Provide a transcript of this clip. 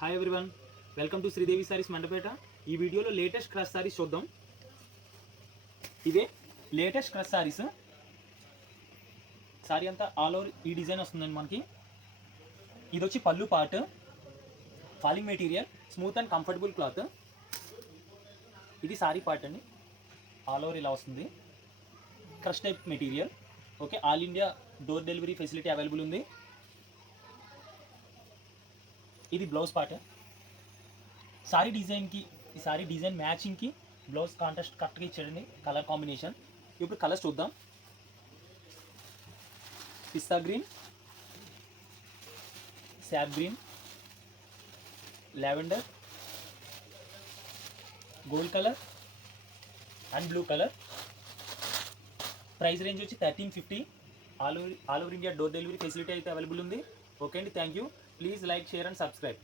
Hi everyone, welcome to Sridevi సారీస్ మండపేట. ఈ వీడియోలో latest crush saris చూద్దాం. ఇవే లేటెస్ట్ క్రష్ సారీస్. సారీ అంతా ఆల్ ఓవర్ ఈ డిజైన్ వస్తుందండి మనకి. ఇది వచ్చి పళ్ళు part, falling material, smooth and comfortable cloth. ఇది సారీ పార్ట్ అండి, ఆల్ ఓవర్ ఇలా వస్తుంది. Crush type material. Okay, all India door delivery facility available ఉంది. ఇది బ్లౌజ్ పార్ట్. సారీ డిజైన్కి ఈ సారీ డిజైన్ మ్యాచింగ్కి బ్లౌజ్ కాంట్రాస్ట్ కరెక్ట్గా ఇచ్చాడండి, కలర్ కాంబినేషన్. ఇప్పుడు కలర్స్ చూద్దాం. Pista green, sap green, lavender, gold colour and blue colour. Price range వచ్చి 1350. All over India door delivery facility అయితే అవైలబుల్ ఉంది. ఓకే అండి, thank you. Please like, share and subscribe.